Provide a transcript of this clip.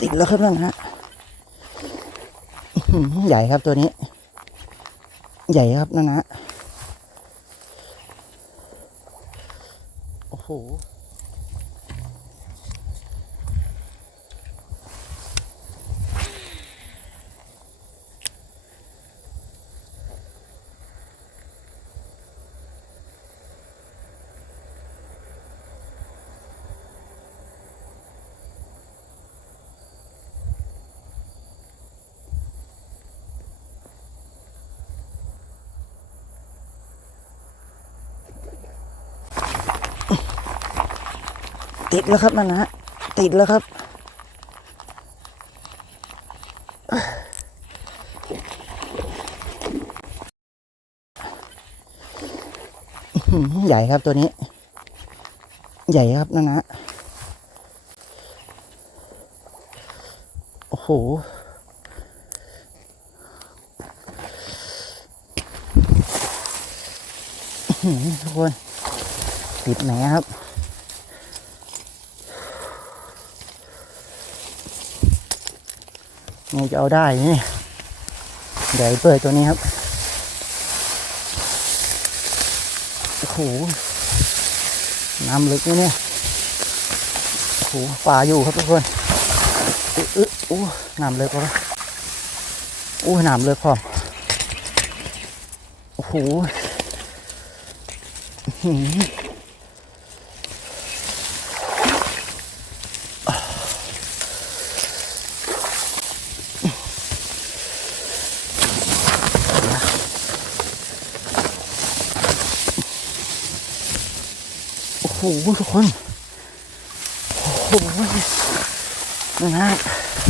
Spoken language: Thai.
ติดแล้วครับนั่นฮะใหญ่ครับตัวนี้ ใหญ่ครับนั่นนะฮะโอ้โห ติดแล้วครับนั่นนะติดแล้วครับ ใหญ่ครับตัวนี้ ใหญ่ครับนั่นนะโอ้โหทุกคนติดไหนครับ นี่จะเอาได้นี่ใหญ่เปิดตัวนี้ครับโอ้โหน้ำลึกนะเนี่ยโอ้โหป่าอยู่ครับทุกคนอุ๊ยอุ๊ยอู้น้ำลึกวอู้น้ำลึกพอโอ้โห โอ้โหทุกคน โอ้โหนี่นะเอ้ยโอ้